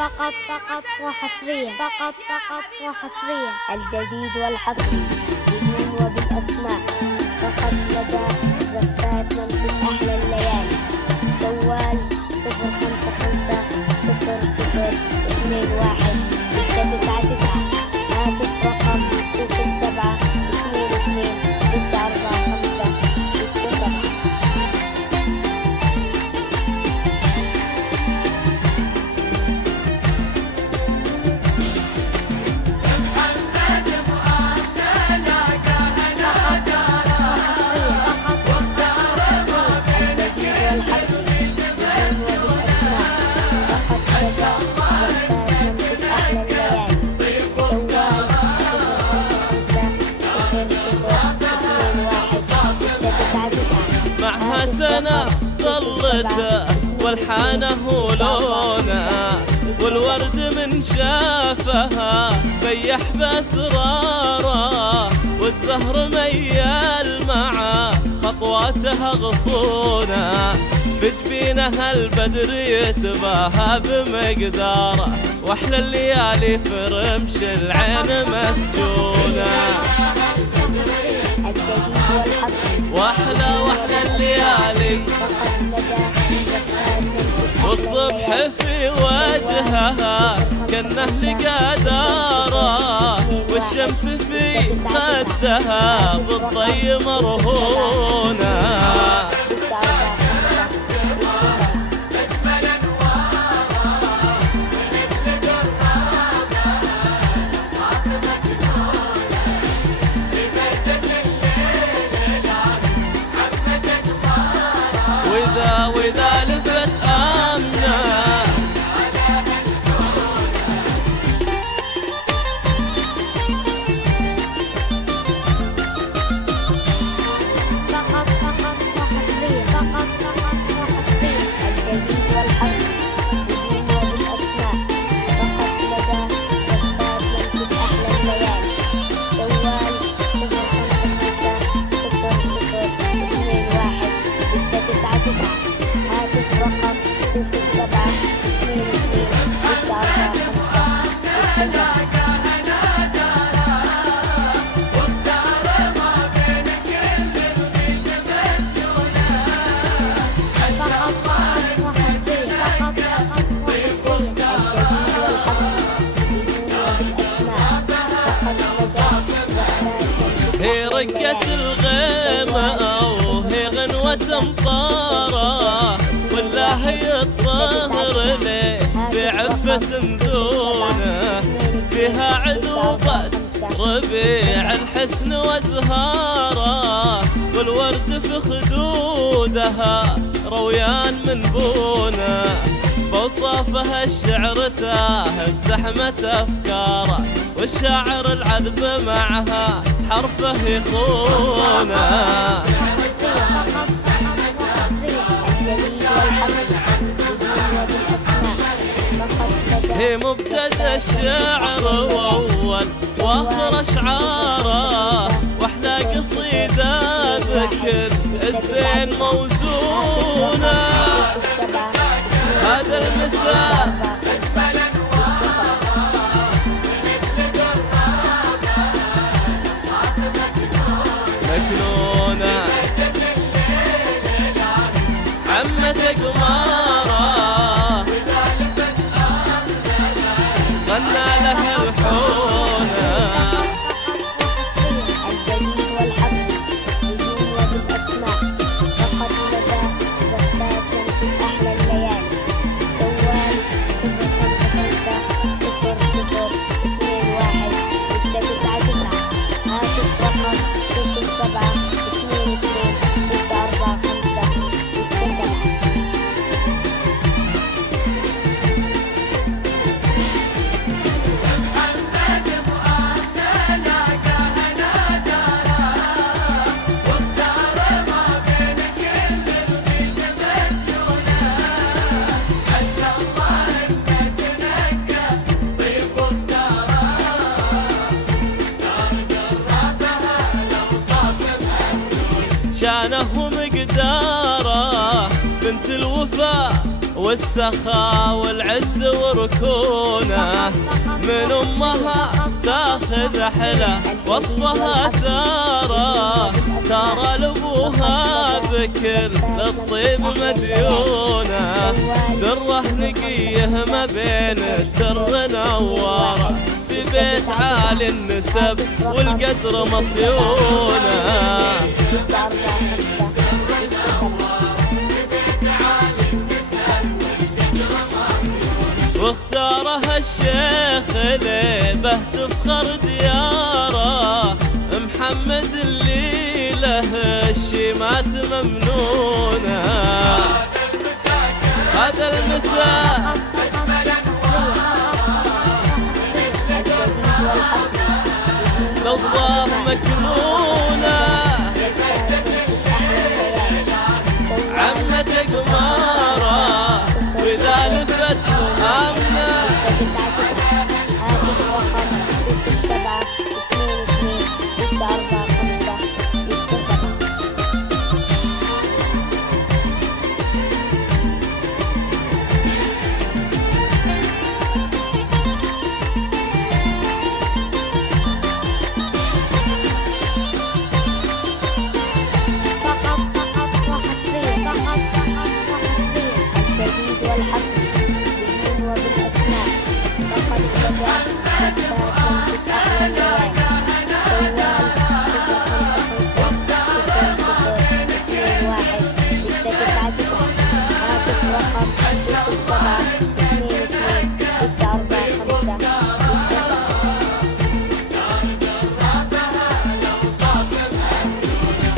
فقط وحصريا فقط وحصريا الجديد والحصري بدون وبالأسماء فقط لدى زفات نمسك أحلى الليالي جوال 055 00 21 هاتف رقم 07 22 645 67. معها سنة ظلته والحانه لونه والورد من شافها بيح بأسراره والزهر ميال مع خطواتها غصونه بجبينها البدر يتباهى بمقداره واحلى الليالي في رمش العين مسجونه واحلى الليالي والصبح في وجهها كأنه لقى داره والشمس في خدها بالضي مرهونه وإذا لفت آمنة فقط وحصريا الجديد والحصري بدون وبالأسماء فقط لدى زفات نمسك أحلى الليالي جوال 055 00 21 هاتف رقم 07 22 645 هي رقة الغيمة أو هي غنوة مطارة ولا هي الطهر ليه بعفة مزونة فيها عذوبة ربيع الحسن وازهاره والورد في خدودها رويان من بونه بوصافها الشعر تاه بزحمة أفكاره والشاعر العذب معها حرفه يخونه هي مبتدأ الشعر وأول وآخر أشعاره وأحلى قصيدة بكل الزين موزونة هذا المساء مكنونة عمتك قمارة غنى لها الحونة الجديد والحصري بدون وبالأسماء فقط لدى زفات نمسك أحلى الليالي جوال 055 00 21 هاتف رقم 07 22 645 67. والسخاء والعز وركونه، من أمها تاخذ أحلى وصفها ترى لأبوها بكل الطيب مديونه، دره نقيه ما بين الدر نواره، في بيت عالي النسب والقدر مصيونه. واختارها الشيخ ليبه تفخر دياره، محمد اللي له الشيمات ممنونه. هذا المساء لو صاف مكنونه، عمة قماره وإذا لفت آمنة.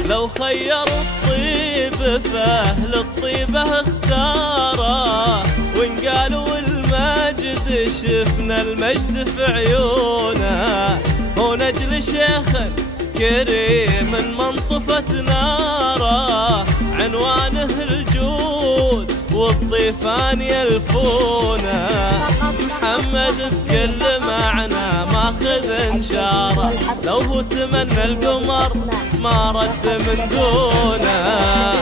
لو خيروا الطيب فأهل الطيبة اختاره، وإن قالوا المجد شفنا المجد في عيونه، هو نجل شيخ كريم من طفت ناره، عنوانه الجود والضيفان يلفونه، محمد بكل معنى ماخذ انشاره، لو هو تمنى القمر ما رد من دونه.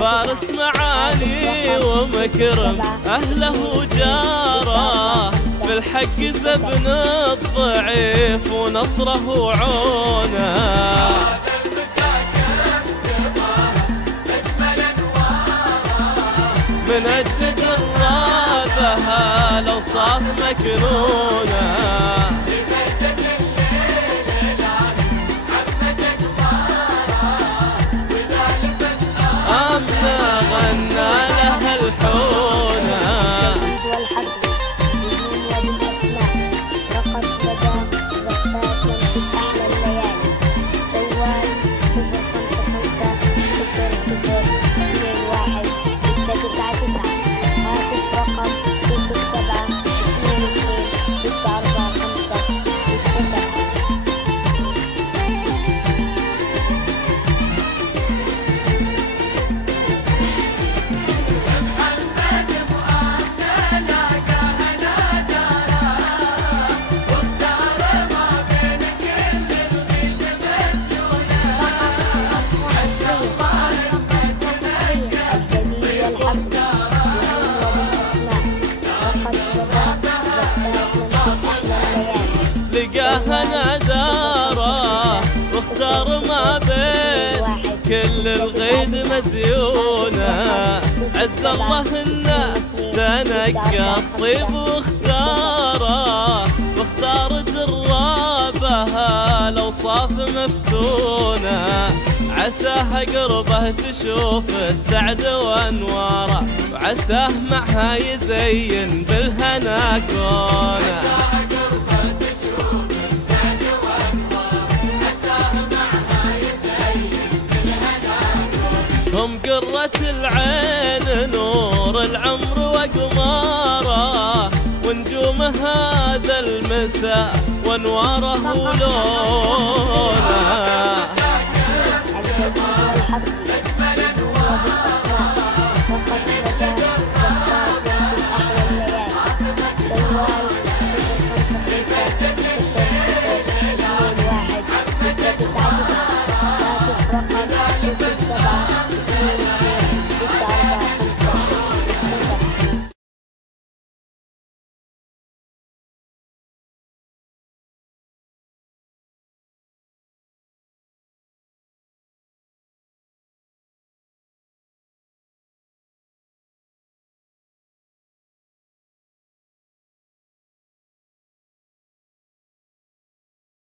فارس معاني ومكرم أهله وجاره، بالحق زبن الضعيف ونصره عونه. من أجل درابها لو صاف مكنونه، آمنة غنى لها الحونه. لقاها ناداره واختار ما بين كل الغيد مزيونه، عز الله انه تنقى الطيب واختاره، واختار درابها لو صاف مفتونه، عساها قربه تشوف السعد وانواره، وعساه معها يزين بالهنا كونه. هم قرة العين نور العمر وقماره، ونجوم هذا المساء وانواره ولونه.